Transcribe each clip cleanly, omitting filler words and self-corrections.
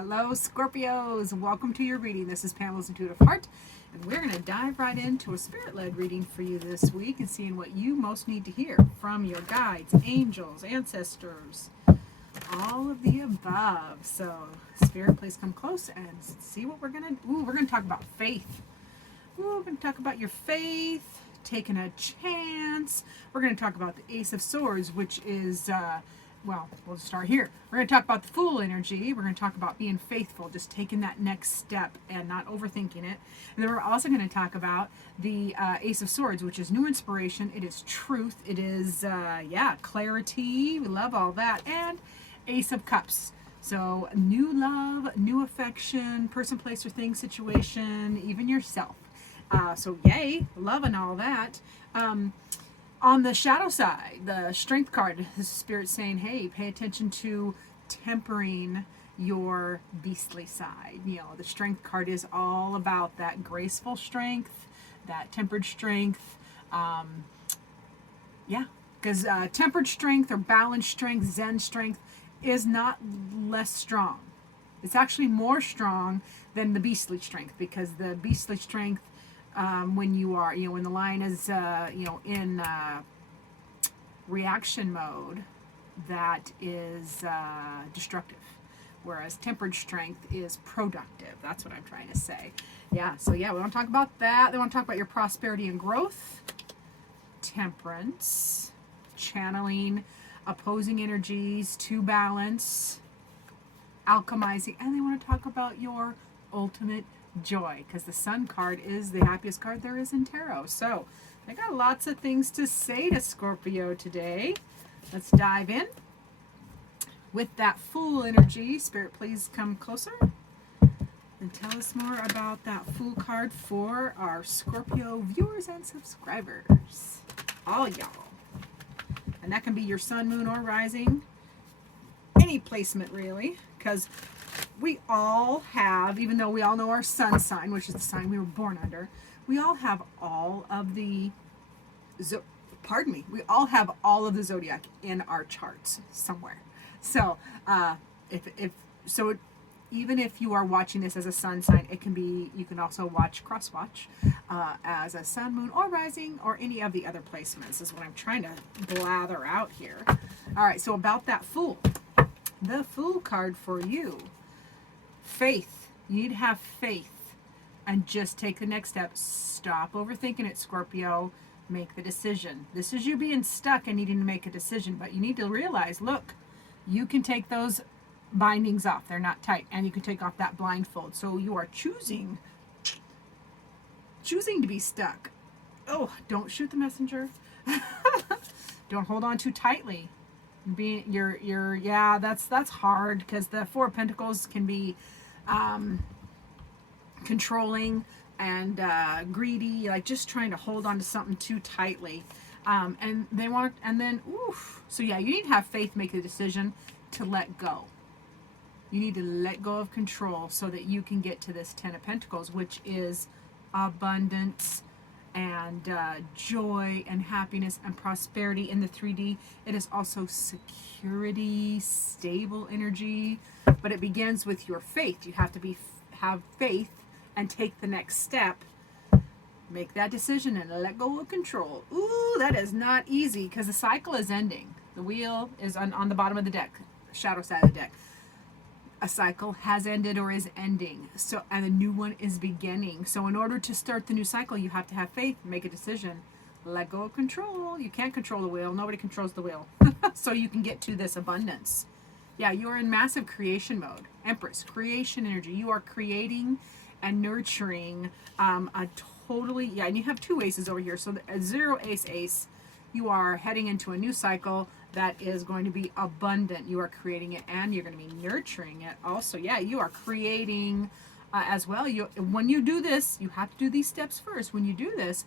Hello, Scorpios. Welcome to your reading. This is Pamela's Intuitive Heart, and we're going to dive right into a spirit-led reading for you this week and seeing what you most need to hear from your guides, angels, ancestors, all of the above. So, Spirit, please come close and see what we're going to. We're going to talk about faith. We're going to talk about your faith, taking a chance. We're going to talk about the Ace of Swords, which is. Well, we'll just start here. We're going to talk about the Fool energy. We're going to talk about being faithful, just taking that next step and not overthinking it. And then we're also going to talk about the Ace of Swords, which is new inspiration. It is truth. It is, clarity. We love all that. And Ace of Cups. So new love, new affection, person, place, or thing, situation, even yourself. So yay, love and all that. On the shadow side, the Strength card, the Spirit saying, hey, pay attention to tempering your beastly side. You know, the Strength card is all about that graceful strength, that tempered strength. Because tempered strength or balanced strength, Zen strength, is not less strong. It's actually more strong than the beastly strength, because the beastly strength, when you are, when the lion is, in reaction mode, that is destructive. Whereas tempered strength is productive. That's what I'm trying to say. Yeah, so we want to talk about that. They want to talk about your prosperity and growth, temperance, channeling opposing energies to balance, alchemizing, and they want to talk about your ultimate joy, because the Sun card is the happiest card there is in tarot. So I got lots of things to say to Scorpio today. Let's dive in with that Fool energy. Spirit, please come closer and tell us more about that Fool card for our Scorpio viewers and subscribers, all y'all. And that can be your sun, moon, or rising, any placement really, because we all have, even though we all know our sun sign, which is the sign we were born under, we all have all of the, we all have all of the zodiac in our charts somewhere. So, even if you are watching this as a sun sign, it can be, you can also cross watch as a sun, moon, or rising, or any of the other placements is what I'm trying to blather out here. All right, so about that Fool. The Fool card for you. Faith. You need to have faith and just take the next step. Stop overthinking it, Scorpio. Make the decision. This is you being stuck and needing to make a decision, but you need to realize, look, you can take those bindings off. They're not tight, and you can take off that blindfold. So you are choosing to be stuck. Oh, don't shoot the messenger. Don't hold on too tightly. That's hard, because the Four of Pentacles can be controlling and greedy, like just trying to hold on to something too tightly. You need to have faith, make the decision to let go. You need to let go of control so that you can get to this Ten of Pentacles, which is abundance and joy and happiness and prosperity in the 3D. It is also security, stable energy, but it begins with your faith. You have to have faith and take the next step. Make that decision and let go of control. Ooh, that is not easy, because the cycle is ending. The wheel is on the bottom of the deck, shadow side of the deck. A cycle has ended or is ending, so, and a new one is beginning. So in order to start the new cycle, you have to have faith, make a decision, let go of control. You can't control the wheel. Nobody controls the wheel. So you can get to this abundance. Yeah, you are in massive creation mode. Empress, creation energy. You are creating and nurturing and you have two aces over here. So a 0 ace, you are heading into a new cycle that is going to be abundant. You are creating it, and you're going to be nurturing it also. Yeah, you are creating as well. When you do this, you have to do these steps first. When you do this,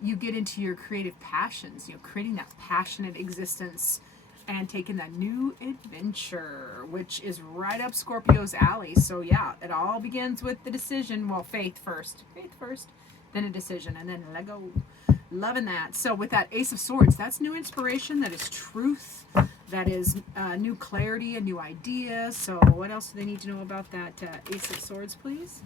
you get into your creative passions, creating that passionate existence and taking that new adventure, which is right up Scorpio's alley. So yeah, it all begins with the decision. Well, faith first, then a decision, and then let go. Loving that. So with that Ace of Swords, that's new inspiration. That is truth. That is new clarity, a new idea. So what else do they need to know about that Ace of Swords, please?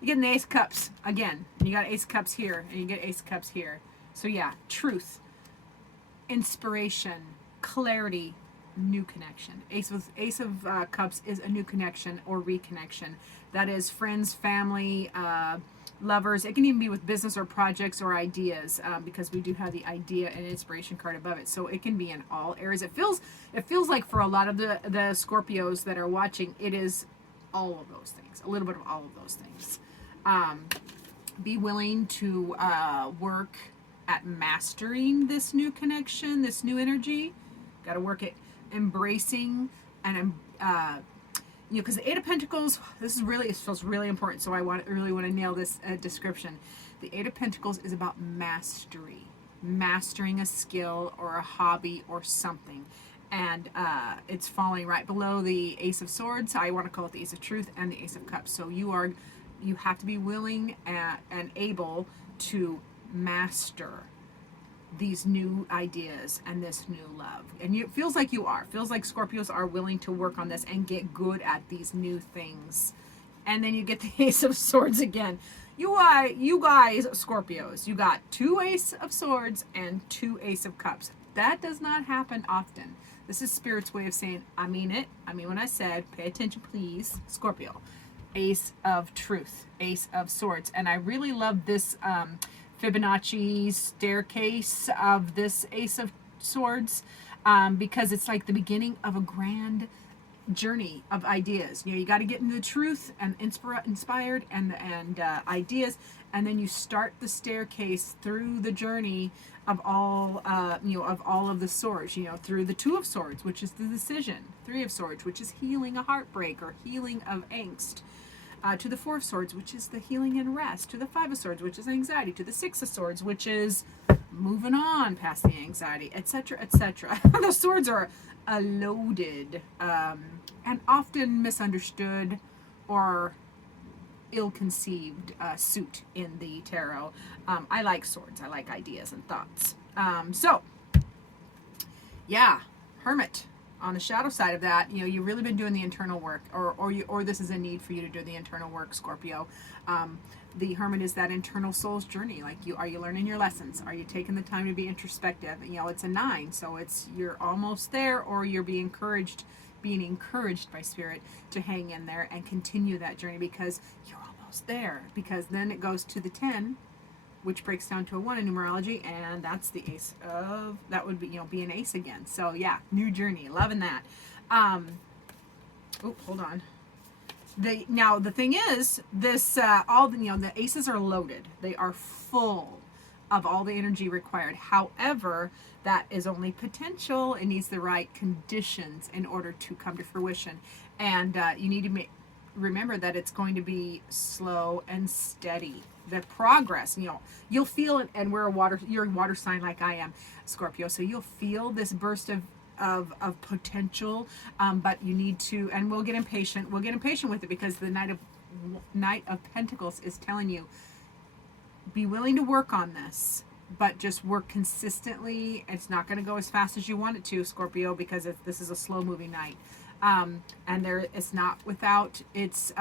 You get an Ace of Cups again, and you got Ace of Cups here, and you get Ace of Cups here. So yeah, truth, inspiration, clarity, new connection. Ace of Cups is a new connection or reconnection. That is friends, family, lovers. It can even be with business or projects or ideas, because we do have the idea and inspiration card above it. So it can be in all areas. It feels like for a lot of the Scorpios that are watching, it is all of those things, a little bit of all of those things. Be willing to work at mastering this new connection, this new energy. Got to work at embracing and because the Eight of Pentacles, it feels really important. So I really want to nail this description. The Eight of Pentacles is about mastery, mastering a skill or a hobby or something. And it's falling right below the Ace of Swords. I want to call it the Ace of Truth and the Ace of Cups. So you have to be willing and able to master these new ideas and this new love. And it feels like you are. It feels like Scorpios are willing to work on this and get good at these new things. And then you get the Ace of Swords again. You guys, Scorpios, you got 2 Ace of Swords and 2 Ace of Cups. That does not happen often. This is Spirit's way of saying, I mean it. I mean what I said. Pay attention, please. Scorpio. Ace of Truth. Ace of Swords. And I really love this Fibonacci staircase of this Ace of Swords, because it's like the beginning of a grand journey of ideas. You got to get into the truth and inspired and ideas, and then you start the staircase through the journey of all of all of the swords. Through the 2 of Swords, which is the decision. 3 of Swords, which is healing a heartbreak or healing of angst. To the 4 of Swords, which is the healing and rest. To the 5 of Swords, which is anxiety. To the 6 of Swords, which is moving on past the anxiety, etc., etc. The swords are loaded and often misunderstood or ill-conceived suit in the tarot. I like swords. I like ideas and thoughts. So, yeah, Hermit. On the shadow side of that, you've really been doing the internal work, or this is a need for you to do the internal work, Scorpio. The Hermit is that internal soul's journey. Like, are you learning your lessons? Are you taking the time to be introspective? It's a 9, so you're almost there, or you're being encouraged by Spirit to hang in there and continue that journey, because you're almost there. Because then it goes to the 10, which breaks down to a 1 in numerology, and that's the Ace of, that would be, be an Ace again. So yeah, new journey, loving that. Hold on. Now the thing is, this the Aces are loaded. They are full of all the energy required. However, that is only potential. It needs the right conditions in order to come to fruition, and you need to remember that it's going to be slow and steady. The progress, you'll feel it, and you're a water sign like I am, Scorpio, so you'll feel this burst of potential, but you need to, and we'll get impatient with it, because the Knight of Pentacles is telling you, be willing to work on this, but just work consistently. It's not going to go as fast as you want it to, Scorpio, because this is a slow moving night, and it's not without its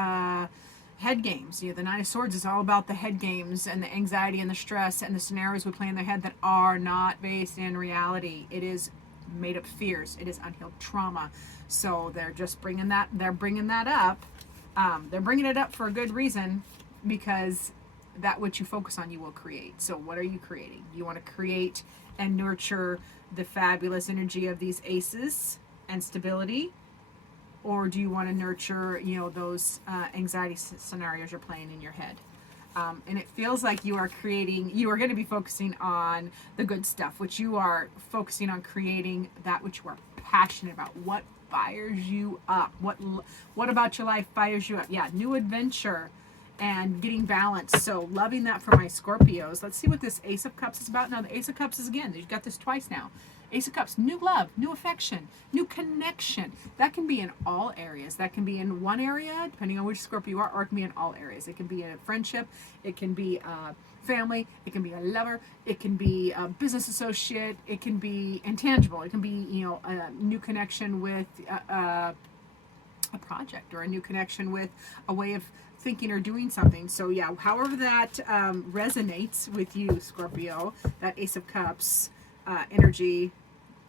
head games. The Nine of Swords is all about the head games and the anxiety and the stress and the scenarios we play in their head that are not based in reality. It is made up fears. It is unhealed trauma. So they're just bringing that. They're bringing that up. They're bringing it up for a good reason, because that which you focus on, you will create. So what are you creating? You want to create and nurture the fabulous energy of these aces and stability, or do you want to nurture, those anxiety scenarios you're playing in your head? And it feels like you are going to be focusing on the good stuff, which you are focusing on creating that which you are passionate about. What fires you up? What about your life fires you up? Yeah, new adventure and getting balanced. So loving that for my Scorpios. Let's see what this Ace of Cups is about. Now the Ace of Cups is, again, you've got this twice now. Ace of Cups, new love, new affection, new connection. That can be in all areas. That can be in one area, depending on which Scorpio you are, or it can be in all areas. It can be a friendship, it can be a family, it can be a lover, it can be a business associate, it can be intangible. It can be, you know, a new connection with a project, or a new connection with a way of thinking or doing something. So yeah, however that resonates with you, Scorpio, that Ace of Cups energy.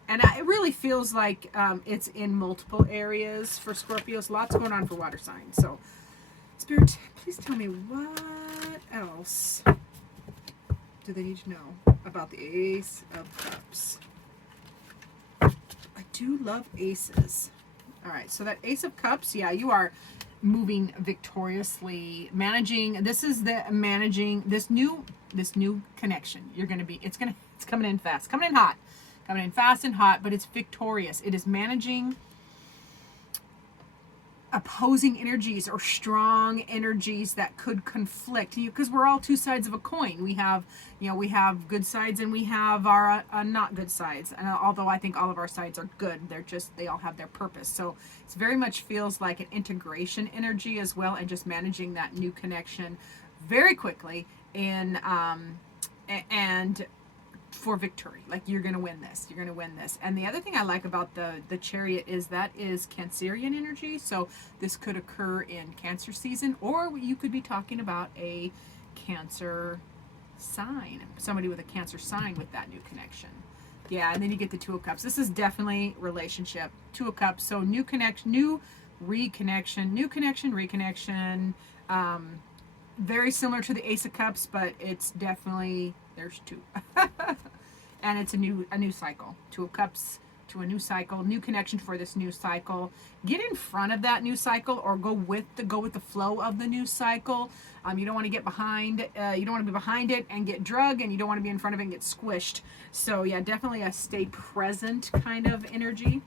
And it really feels like it's in multiple areas for Scorpios. Lots going on for water signs. So Spirit, please tell me, what else do they need to know about the Ace of Cups? I do love aces. All right, so that Ace of Cups, yeah, you are moving victoriously, managing. This is the managing this new connection. You're going to be, it's coming in fast, coming in hot, coming in fast and hot, but it's victorious. It is managing opposing energies or strong energies that could conflict, because we're all two sides of a coin. We have, you know, we have good sides and we have our not good sides. And although I think all of our sides are good, they all have their purpose. So it's very much feels like an integration energy as well, and just managing that new connection very quickly and for victory. Like, you're going to win this. You're going to win this. And the other thing I like about the Chariot is that is Cancerian energy. So this could occur in Cancer season, or you could be talking about a Cancer sign, somebody with a Cancer sign with that new connection. Yeah, and then you get the Two of Cups. This is definitely relationship. Two of Cups. So new connection, new reconnection, new connection, reconnection. Very similar to the Ace of Cups, but it's definitely, there's two. And it's a new cycle. Two of Cups to a new cycle, new connection for this new cycle. Get in front of that new cycle, or go with the flow of the new cycle. You don't want to get behind. You don't want to be behind it and get drugged, and you don't want to be in front of it and get squished. So yeah, definitely a stay present kind of energy.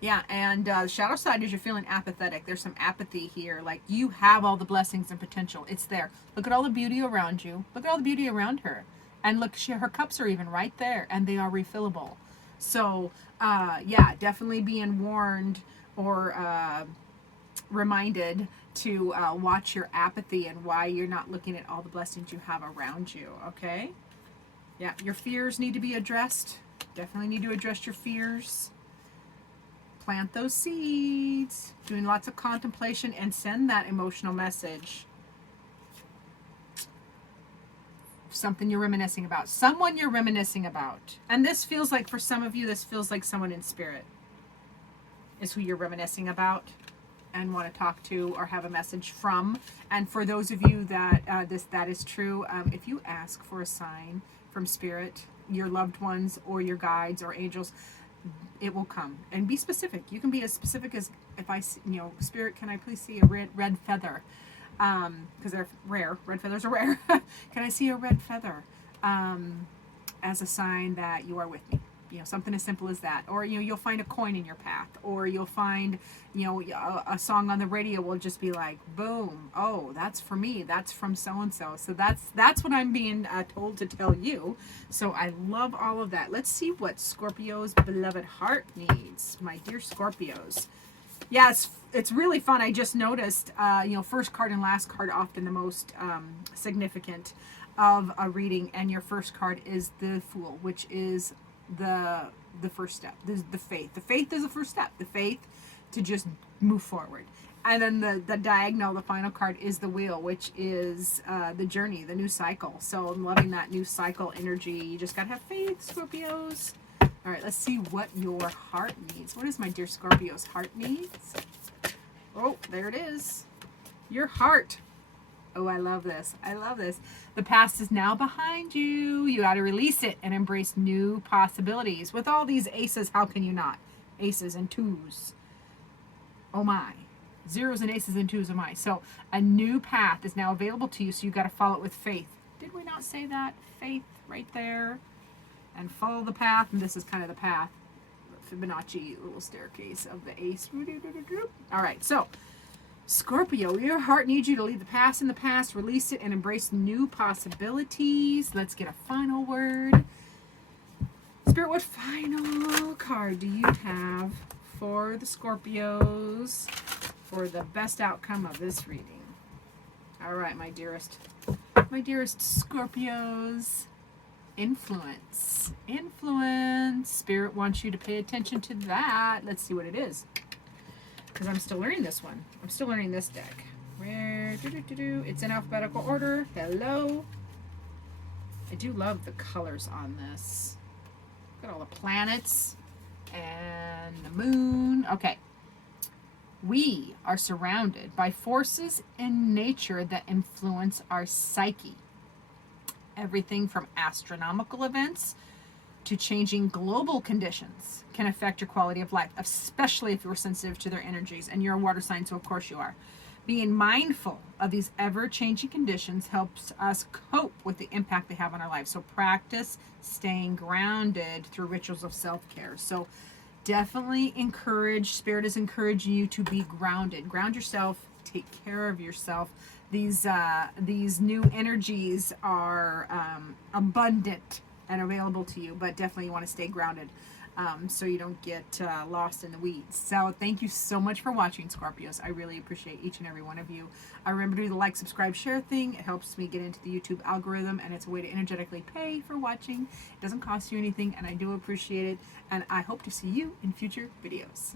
Yeah, and the shadow side is you're feeling apathetic. There's some apathy here. Like, you have all the blessings and potential. It's there. Look at all the beauty around you. Look at all the beauty around her. And look, her cups are even right there, and they are refillable. So, yeah, definitely being warned or reminded to watch your apathy and why you're not looking at all the blessings you have around you, okay? Yeah, your fears need to be addressed. Definitely need to address your fears. Plant those seeds, doing lots of contemplation, and send that emotional message. Something you're reminiscing about, someone you're reminiscing about. And this feels like, for some of you, this feels like someone in spirit is who you're reminiscing about and want to talk to or have a message from. And for those of you that that is true, if you ask for a sign from spirit, your loved ones or your guides or angels, it will come. And be specific. You can be as specific as, if I, Spirit, can I please see a red feather? Because they're rare. Red feathers are rare. Can I see a red feather as a sign that you are with me? Something as simple as that. Or, you'll find a coin in your path. Or you'll find, a song on the radio will just be like, boom, oh, that's for me. That's from so-and-so. So that's what I'm being told to tell you. So I love all of that. Let's see what Scorpio's beloved heart needs. My dear Scorpios. Yeah, it's really fun. I just noticed, first card and last card often the most significant of a reading. And your first card is the Fool, which is the first step. The faith. The faith is the first step. The faith to just move forward. And then the diagonal, the final card, is the Wheel, which is the journey, the new cycle. So I'm loving that new cycle energy. You just gotta have faith, Scorpios. All right, let's see what your heart needs. What is my dear Scorpio's heart needs? Oh, there it is. Your heart. Oh, I love this. I love this. The past is now behind you. You got to release it and embrace new possibilities. With all these aces, how can you not? Aces and twos. Oh my. Zeros and aces and twos, oh my. So a new path is now available to you, so you got to follow it with faith. Did we not say that? Faith right there. And follow the path. And this is kind of the path. Fibonacci little staircase of the ace. All right, so Scorpio, your heart needs you to leave the past in the past, release it, and embrace new possibilities. Let's get a final word. Spirit, what final card do you have for the Scorpios for the best outcome of this reading? All right, my dearest Scorpios. Influence. Influence. Spirit wants you to pay attention to that. Let's see what it is. Because I'm still learning this one. I'm still learning this deck. Where? It's in alphabetical order. Hello. I do love the colors on this. Look at all the planets and the moon. Okay. We are surrounded by forces in nature that influence our psyche. Everything from astronomical events to changing global conditions can affect your quality of life, especially if you're sensitive to their energies. And you're a water sign, so of course you are. Being mindful of these ever-changing conditions helps us cope with the impact they have on our lives. So practice staying grounded through rituals of self-care. So definitely Spirit is encouraging you to be grounded. Ground yourself, take care of yourself. These new energies are abundant and available to you, but definitely you want to stay grounded so you don't get lost in the weeds. So thank you so much for watching, Scorpios. I really appreciate each and every one of you. Remember to do the like, subscribe, share thing. It helps me get into the YouTube algorithm, and it's a way to energetically pay for watching. It doesn't cost you anything, and I do appreciate it. And I hope to see you in future videos.